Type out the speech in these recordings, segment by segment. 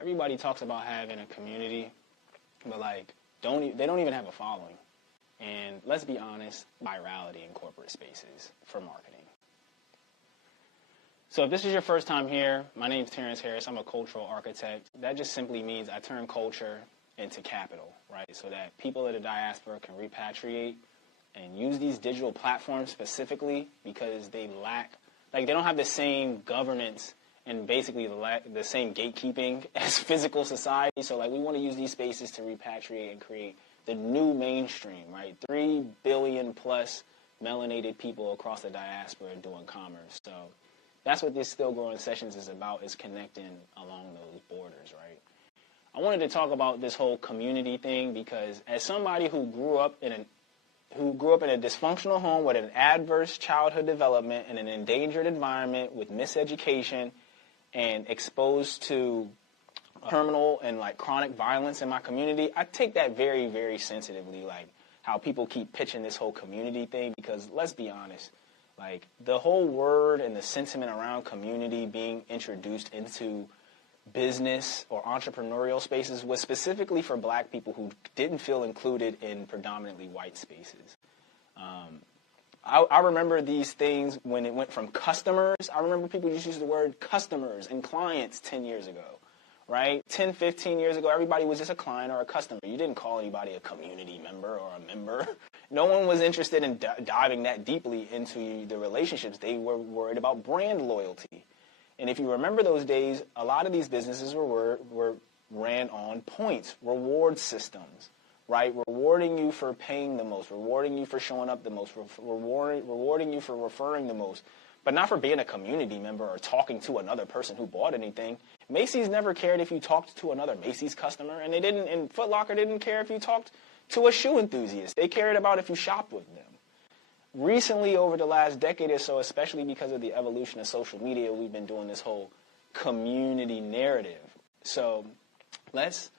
Everybody talks about having a community, but like, they don't even have a following. And let's be honest, virality in corporate spaces for marketing. So if this is your first time here, my name is Terrence Harris. I'm a cultural architect. That just simply means I turn culture into capital, right? So that people in the diaspora can repatriate and use these digital platforms specifically because they lack, like they don't have the same governance and basically the same gatekeeping as physical society. So like we want to use these spaces to repatriate and create the new mainstream, right? 3 billion plus melanated people across the diaspora doing commerce. So that's what this Still Growing Sessions is about, is connecting along those borders, right? I wanted to talk about this whole community thing because as somebody who grew up in a dysfunctional home with an adverse childhood development in an endangered environment with miseducation and exposed to terminal and like chronic violence in my community, I take that very, very sensitively, like how people keep pitching this whole community thing, because let's be honest, like the whole word and the sentiment around community being introduced into business or entrepreneurial spaces was specifically for black people who didn't feel included in predominantly white spaces. I remember these things when it went from customers. I remember people just used the word customers and clients 10 years ago, right? 10, 15 years ago, everybody was just a client or a customer. You didn't call anybody a community member or a member. No one was interested in diving that deeply into the relationships. They were worried about brand loyalty. And if you remember those days, a lot of these businesses were ran on points, reward systems, right? Rewarding you for paying the most, rewarding you for showing up the most, rewarding you for referring the most, but not for being a community member or talking to another person who bought anything. Macy's never cared if you talked to another Macy's customer, and Foot Locker didn't care if you talked to a shoe enthusiast. They cared about if you shopped with them. Recently, over the last decade or so, especially because of the evolution of social media, we've been doing this whole community narrative. So that's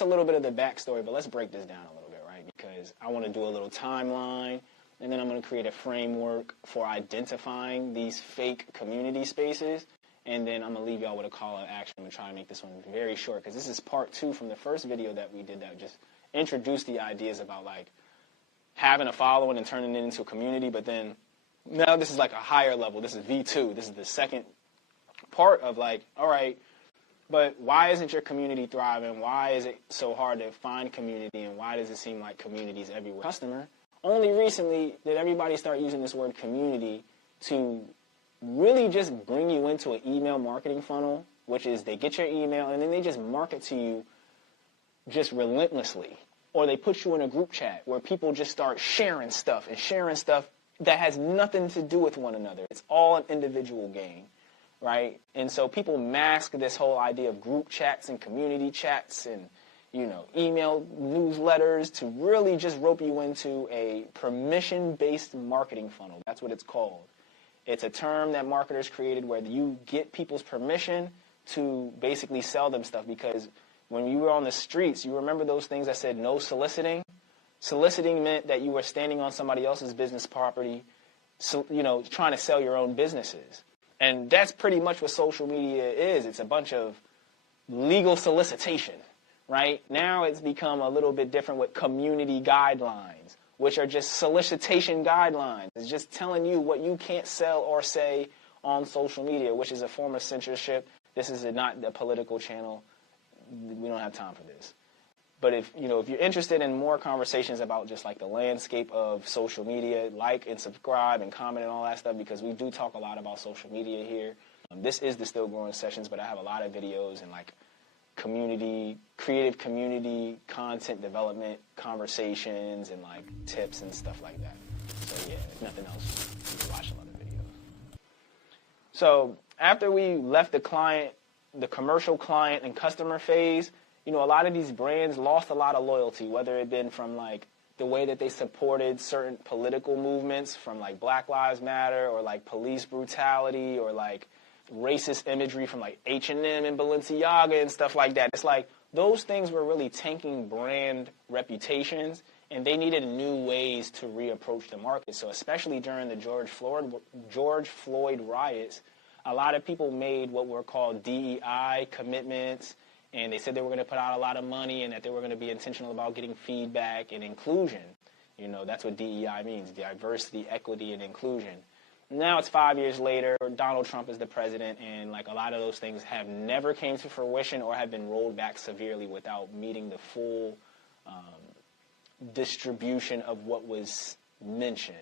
a little bit of the backstory, but let's break this down a little bit, right? Because I want to do a little timeline, and then I'm going to create a framework for identifying these fake community spaces, and then I'm going to leave y'all with a call to action. I'm going to try to make this one very short, because this is part 2 from the first video that we did that just introduced the ideas about, like, having a following and turning it into a community, but then now this is like a higher level. This is V2. This is the second part of like, all right, but why isn't your community thriving? Why is it so hard to find community, and why does it seem like communities everywhere? Customer. Only recently did everybody start using this word community to really just bring you into an email marketing funnel, which is they get your email and then they just market to you just relentlessly. Or they put you in a group chat where people just start sharing stuff that has nothing to do with one another. It's all an individual game, right? And so people mask this whole idea of group chats and community chats and, email newsletters to really just rope you into a permission-based marketing funnel. That's what it's called. It's a term that marketers created where you get people's permission to basically sell them stuff, because when you were on the streets, you remember those things that said no soliciting? Soliciting meant that you were standing on somebody else's business property, trying to sell your own businesses. And that's pretty much what social media is. It's a bunch of legal solicitation, right? Now it's become a little bit different with community guidelines, which are just solicitation guidelines. It's just telling you what you can't sell or say on social media, which is a form of censorship. This is not a political channel. We don't have time for this. But if you're interested in more conversations about just like the landscape of social media, like and subscribe and comment and all that stuff, because we do talk a lot about social media here. This is the Still Growing Sessions, but I have a lot of videos and like creative community content development conversations and like tips and stuff like that. So yeah, if nothing else, you can watch a lot of videos. So after we left the commercial client and customer phase, a lot of these brands lost a lot of loyalty, whether it been from like the way that they supported certain political movements from like Black Lives Matter or like police brutality or like racist imagery from like H&M and Balenciaga and stuff like that. It's like those things were really tanking brand reputations, and they needed new ways to reapproach the market. So especially during the George Floyd riots, a lot of people made what were called DEI commitments and they said they were going to put out a lot of money and that they were going to be intentional about getting feedback and inclusion. You know, that's what DEI means, diversity, equity, and inclusion. Now it's 5 years later, Donald Trump is the president, and like a lot of those things have never came to fruition or have been rolled back severely without meeting the full distribution of what was mentioned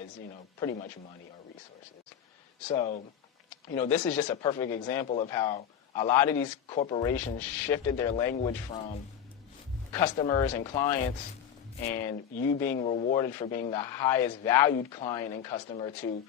as, you know, pretty much money or resources. So, you know, this is just a perfect example of how a lot of these corporations shifted their language from customers and clients and you being rewarded for being the highest valued client and customer to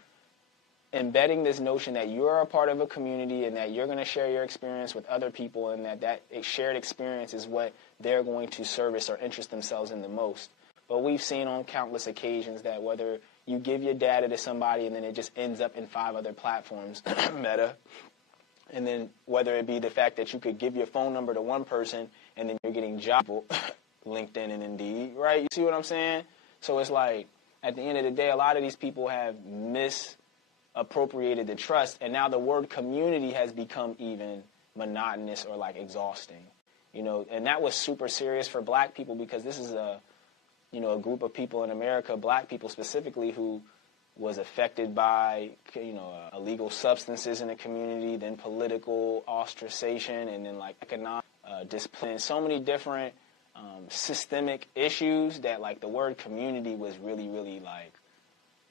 embedding this notion that you're a part of a community and that you're going to share your experience with other people and that shared experience is what they're going to service or interest themselves in the most. But we've seen on countless occasions that whether you give your data to somebody and then it just ends up in 5 other platforms, Meta, and then whether it be the fact that you could give your phone number to one person and then you're getting job LinkedIn and Indeed, right? You see what I'm saying? So it's like, at the end of the day, a lot of these people have misappropriated the trust, and now the word community has become even monotonous or like exhausting, you know, and that was super serious for black people because this is a group of people in America, black people specifically, who was affected by, you know, illegal substances in the community, then political ostracization, and then like economic discipline, so many different systemic issues that like the word community was really, really like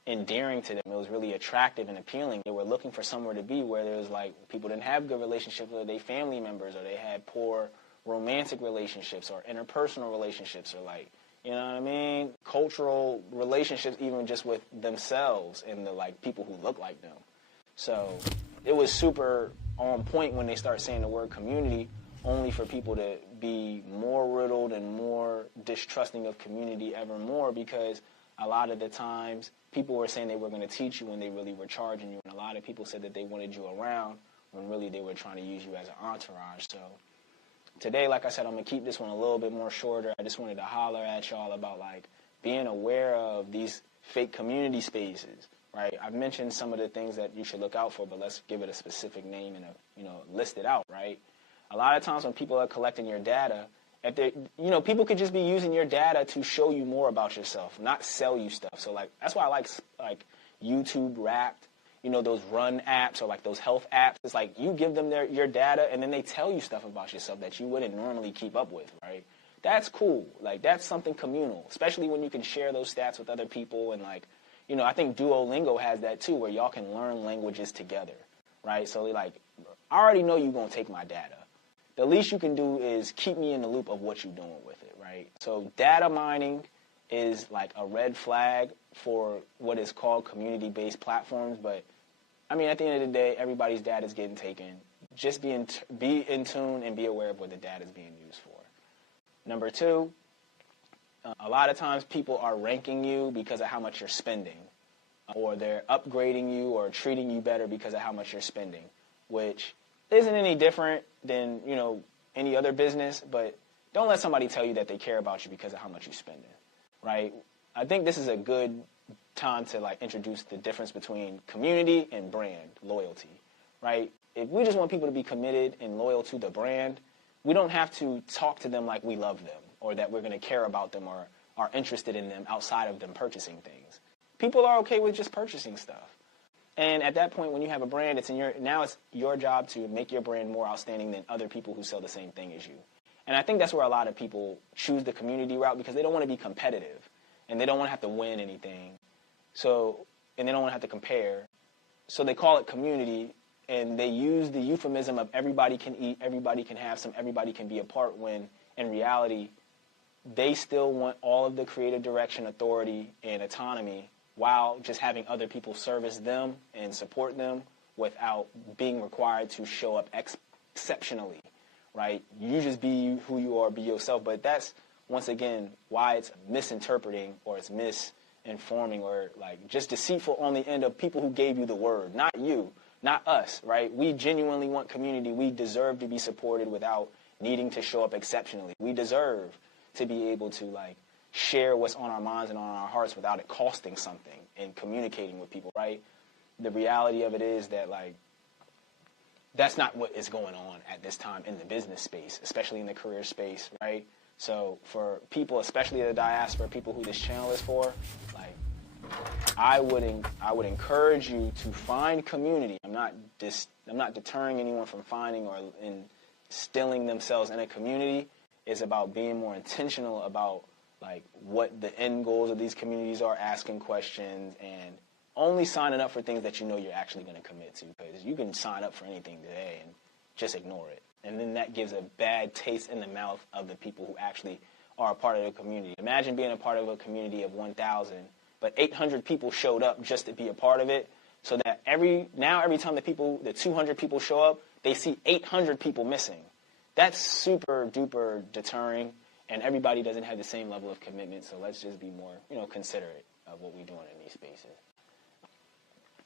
endearing to them. It was really attractive and appealing. They were looking for somewhere to be where there was like people didn't have good relationships with their family members, or they had poor romantic relationships or interpersonal relationships, or like, you know what I mean, cultural relationships even just with themselves and the like people who look like them. So it was super on point when they start saying the word community, only for people to be more riddled and more distrusting of community ever more, because a lot of the times people were saying they were going to teach you when they really were charging you, and a lot of people said that they wanted you around when really they were trying to use you as an entourage. So today, like I said, I'm going to keep this one a little bit more shorter. I just wanted to holler at y'all about like being aware of these fake community spaces, right? I've mentioned some of the things that you should look out for, but let's give it a specific name and list it out, right? A lot of times when people are collecting your data, if they, people could just be using your data to show you more about yourself, not sell you stuff. So like that's why I like YouTube Wrapped, those run apps or like those health apps. It's like you give them your data and then they tell you stuff about yourself that you wouldn't normally keep up with, right? That's cool. Like that's something communal, especially when you can share those stats with other people. And like, I think Duolingo has that too, where y'all can learn languages together, right? So like, I already know you're going to take my data. The least you can do is keep me in the loop of what you're doing with it, right? So data mining is like a red flag for what is called community-based platforms. But, I mean, at the end of the day, everybody's data is getting taken. Just be in tune and be aware of what the data is being used for. Number 2, a lot of times people are ranking you because of how much you're spending, or they're upgrading you or treating you better because of how much you're spending, which isn't any different than, any other business, but don't let somebody tell you that they care about you because of how much you're spending, right? I think this is a good time to like introduce the difference between community and brand loyalty, right? If we just want people to be committed and loyal to the brand, we don't have to talk to them like we love them or that we're going to care about them or are interested in them outside of them purchasing things. People are okay with just purchasing stuff. And at that point, when you have a brand, it's your job to make your brand more outstanding than other people who sell the same thing as you. And I think that's where a lot of people choose the community route because they don't want to be competitive and they don't want to have to win anything. And they don't want to have to compare. So they call it community, and they use the euphemism of everybody can eat, everybody can have some, everybody can be a part, when in reality, they still want all of the creative direction, authority, and autonomy, while just having other people service them and support them without being required to show up exceptionally, right? You just be who you are, be yourself. But that's, once again, why it's misinterpreting or it's misinforming or like just deceitful on the end of people who gave you the word, not you, not us, right? We genuinely want community. We deserve to be supported without needing to show up exceptionally. We deserve to be able to like share what's on our minds and on our hearts without it costing something and communicating with people, right? The reality of it is that, like, that's not what is going on at this time in the business space, especially in the career space, right? So for people, especially the diaspora, people who this channel is for, like, I would encourage you to find community. I'm not deterring anyone from finding or instilling themselves in a community. It's about being more intentional about like what the end goals of these communities are, asking questions, and only signing up for things that you know you're actually going to commit to, because you can sign up for anything today and just ignore it. And then that gives a bad taste in the mouth of the people who actually are a part of the community. Imagine being a part of a community of 1,000, but 800 people showed up just to be a part of it, so that every time the 200 people show up, they see 800 people missing. That's super duper deterring, and everybody doesn't have the same level of commitment, so let's just be more, considerate of what we're doing in these spaces.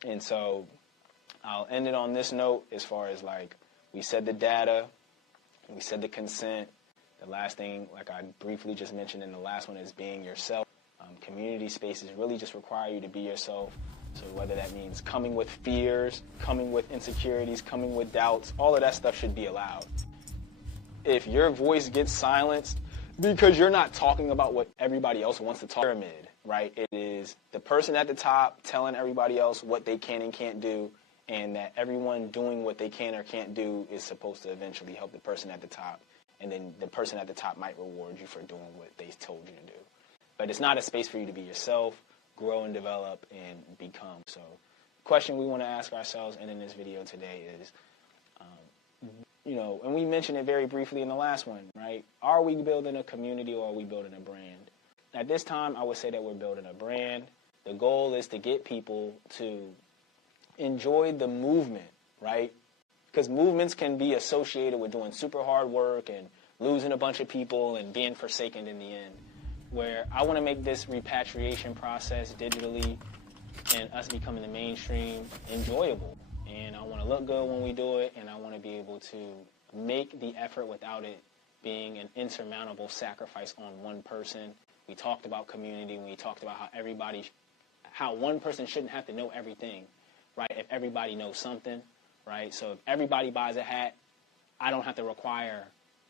And so I'll end it on this note as far as, like, we said the data, we said the consent. The last thing, like I briefly just mentioned in the last one, is being yourself. Community spaces really just require you to be yourself. So whether that means coming with fears, coming with insecurities, coming with doubts, all of that stuff should be allowed. If your voice gets silenced because you're not talking about what everybody else wants to talk, pyramid, right? It is the person at the top telling everybody else what they can and can't do, and that everyone doing what they can or can't do is supposed to eventually help the person at the top, and then the person at the top might reward you for doing what they told you to do. But it's not a space for you to be yourself, grow and develop, and become. So the question we want to ask ourselves and in this video today is, and we mentioned it very briefly in the last one, right? Are we building a community or are we building a brand? At this time, I would say that we're building a brand. The goal is to get people to enjoy the movement, right? Because movements can be associated with doing super hard work and losing a bunch of people and being forsaken in the end. Where I want to make this repatriation process digitally and us becoming the mainstream enjoyable. And I want to look good when we do it, and I want to be able to make the effort without it being an insurmountable sacrifice on one person. We talked about community, we talked about how one person shouldn't have to know everything, right? If everybody knows something, right? So if everybody buys a hat, I don't have to require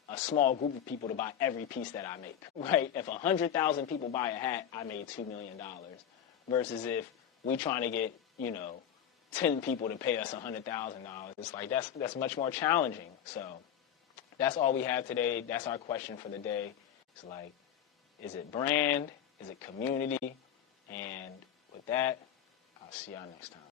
a small group of people to buy every piece that I make, right? If 100,000 people buy a hat, I made $2 million. Versus if we trying to get, 10 people to pay us $100,000, it's like that's much more challenging. So that's all we have today. That's our question for the day. It's like, is it brand? Is it community? And with that, I'll see y'all next time.